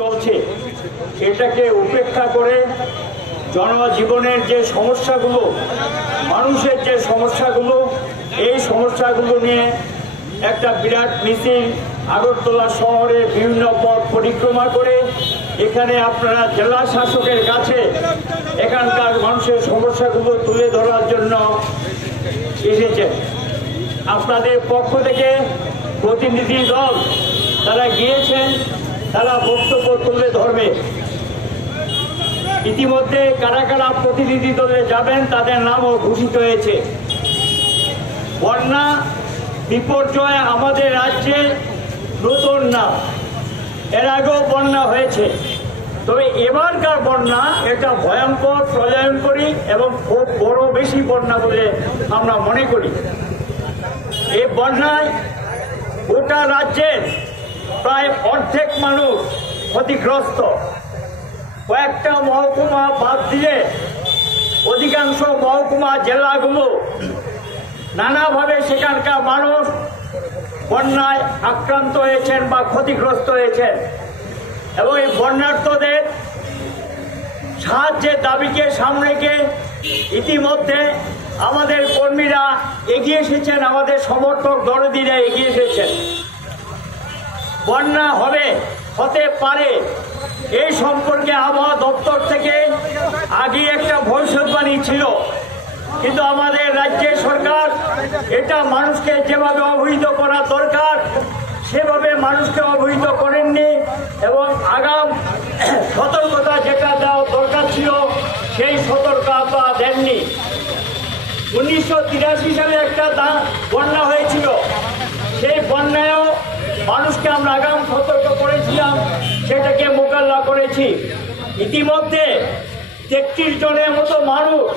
চলছে এটাকে উপেক্ষা করে জনজীবনের যে সমস্যাগুলো, মানুষের যে সমস্যাগুলো, এই সমস্যাগুলো নিয়ে একটা বিরাট মিছিল আগরতলা শহরে বিভিন্ন পথ পরিক্রমা করে এখানে আপনারা জেলা শাসকের কাছে এখানকার মানুষের সমস্যাগুলো তুলে ধরার জন্য এসেছেন। আপনাদের পক্ষ থেকে প্রতিনিধি দল তারা গিয়েছেন, তারা বক্তব্য তুলে ধরবে। ইতিমধ্যে কারা কারা প্রতিনিধি দলে যাবেন তাদের নামও ঘোষিত হয়েছে। বন্যা বিপর্যয় আমাদের রাজ্যে নতুন না, এর আগেও বন্যা হয়েছে, তবে এবারকার বন্যা এটা ভয়ঙ্কর, প্রলয়ঙ্করী এবং খুব বড় বেশি বন্যা বলে আমরা মনে করি। এই বন্যায় গোটা রাজ্যের প্রায় অর্ধেক মানুষ ক্ষতিগ্রস্ত। কয়েকটা মহকুমা বাদ দিলে অধিকাংশ মহকুমা জেলাগুলো নানাভাবে সেখানকার মানুষ বন্যায় আক্রান্ত হয়েছেন বা ক্ষতিগ্রস্ত হয়েছেন এবং এই বন্যার্তদের সাহায্যের দাবিকে সামনে রেখে ইতিমধ্যে আমাদের কর্মীরা এগিয়ে এসেছেন, আমাদের সমর্থক দরদিরা এগিয়ে এসেছেন। বন্যা হতে পারে এই সম্পর্কে আবহাওয়া দপ্তর থেকে আগে একটা ভবিষ্যৎবাণী ছিল, কিন্তু আমাদের রাজ্যের সরকার এটা মানুষকে যেভাবে অবহিত করা দরকার সেভাবে মানুষকে অবহিত করেননি এবং আগাম সতর্কতা যেটা দেওয়া দরকার ছিল সেই সতর্কতা দেননি। 1983 সালে একটা বন্যা হয়েছিল, সেই বন্যায়ও মানুষকে আমরা আগাম সতর্ক করেছিলাম, সেটাকে মোকাবিলা করেছি। ইতিমধ্যে 33 জনের মতো মানুষ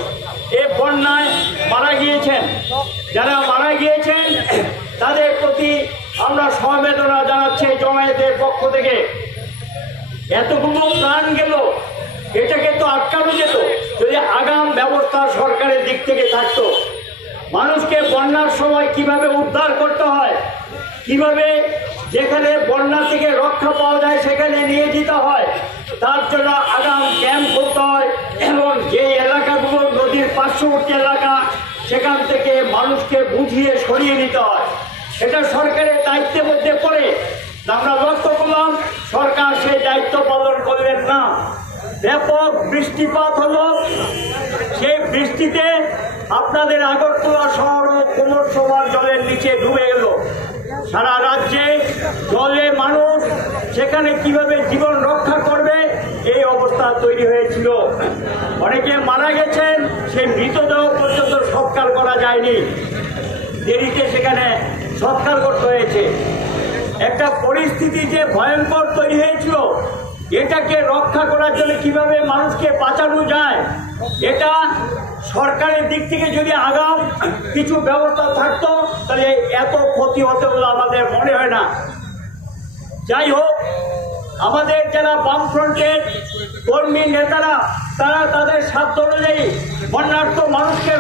এই বন্যায় মারা গিয়েছেন। যারা মারা গিয়েছেন তাদের প্রতি আমরা সমবেদনা জানাচ্ছি জমায়েতের পক্ষ থেকে। এতগুলো প্রাণ গেল, এটাকে তো আটকানো যেত যদি আগাম ব্যবস্থা সরকারের দিক থেকে থাকতো। মানুষকে বন্যার সময় কিভাবে উদ্ধার করতে হয়, কিভাবে যেখানে বন্যা থেকে রক্ষা পাওয়া যায় সেখানে নিয়ে যেতে হয়, তার জন্য আগাম ক্যাম্প করতে হয় এবং যে এলাকাগুলো নদীর পার্শ্ববর্তী এলাকা সেখান থেকে মানুষকে বুঝিয়ে সরিয়ে নিতে হয়। এটা সরকারের দায়িত্বের মধ্যে পড়ে। আমরা লক্ষ্য করলাম সরকার সেই দায়িত্ব পালন করলেন না। ব্যাপক বৃষ্টিপাত হলো, সেই বৃষ্টিতে আপনাদের আগরতলা শহর কোমর সবার জলের নিচে ডুবে গেল। সারা রাজ্যে জলে মানুষ সেখানে কিভাবে জীবন রক্ষা করবে এই অবস্থা তৈরি হয়েছিল। অনেকে মারা গেছেন, সেই মৃতদেহ পর্যন্ত সৎকার করা যায়নি, দেরিতে সেখানে সৎকার করতে হয়েছে। একটা পরিস্থিতি যে ভয়ঙ্কর তৈরি হয়েছিল, এটাকে রক্ষা করার জন্য কিভাবে মানুষকে বাঁচানো যায়, এটা সরকারের দিক থেকে যদি আগাম কিছু ব্যবস্থা থাকতো তাহলে এত ক্ষতি হতে বলে আমাদের মনে হয় না। যাই হোক, আমাদের যারা বামফ্রন্টের কর্মী নেতারা তারা তাদের সাধ্য অনুযায়ী বন্যার্ত মানুষকে